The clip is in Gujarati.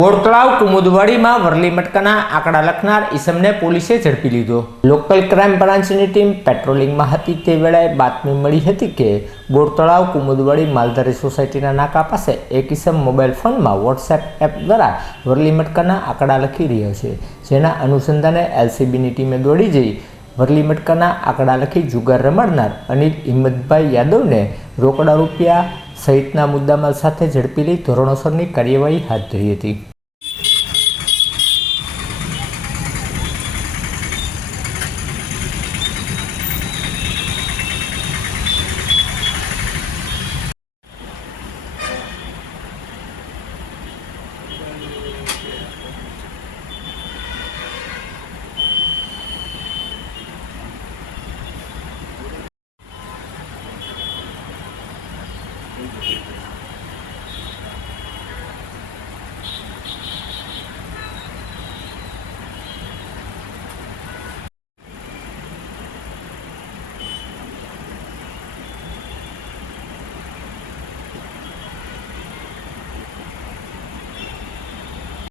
બોરતળાવ કુમુદવાડીમાં વરલી મટકાના આંકડા લખનાર ઈસમને પોલીસે ઝડપી લીધો। લોકલ ક્રાઇમ બ્રાન્ચની ટીમ પેટ્રોલિંગમાં હતી તે વેળાએ બાતમી મળી હતી કે બોરતળાવ કુમુદવાડી માલધારી સોસાયટીના નાકા પાસે એક ઈસમ મોબાઈલ ફોનમાં વોટ્સએપ એપ દ્વારા વરલી મટકાના આંકડા લખી રહ્યો છે, જેના અનુસંધાને એલસીબીની ટીમે દોડી જઈ વરલી મટકાના આંકડા લખી જુગાર રમાડનાર અનિલ હિંમતભાઈ યાદવને રોકડા રૂપિયા સહિતના મુદ્દામાલ સાથે ઝડપી લઈ ધોરણસરની કાર્યવાહી હાથ ધરી હતી।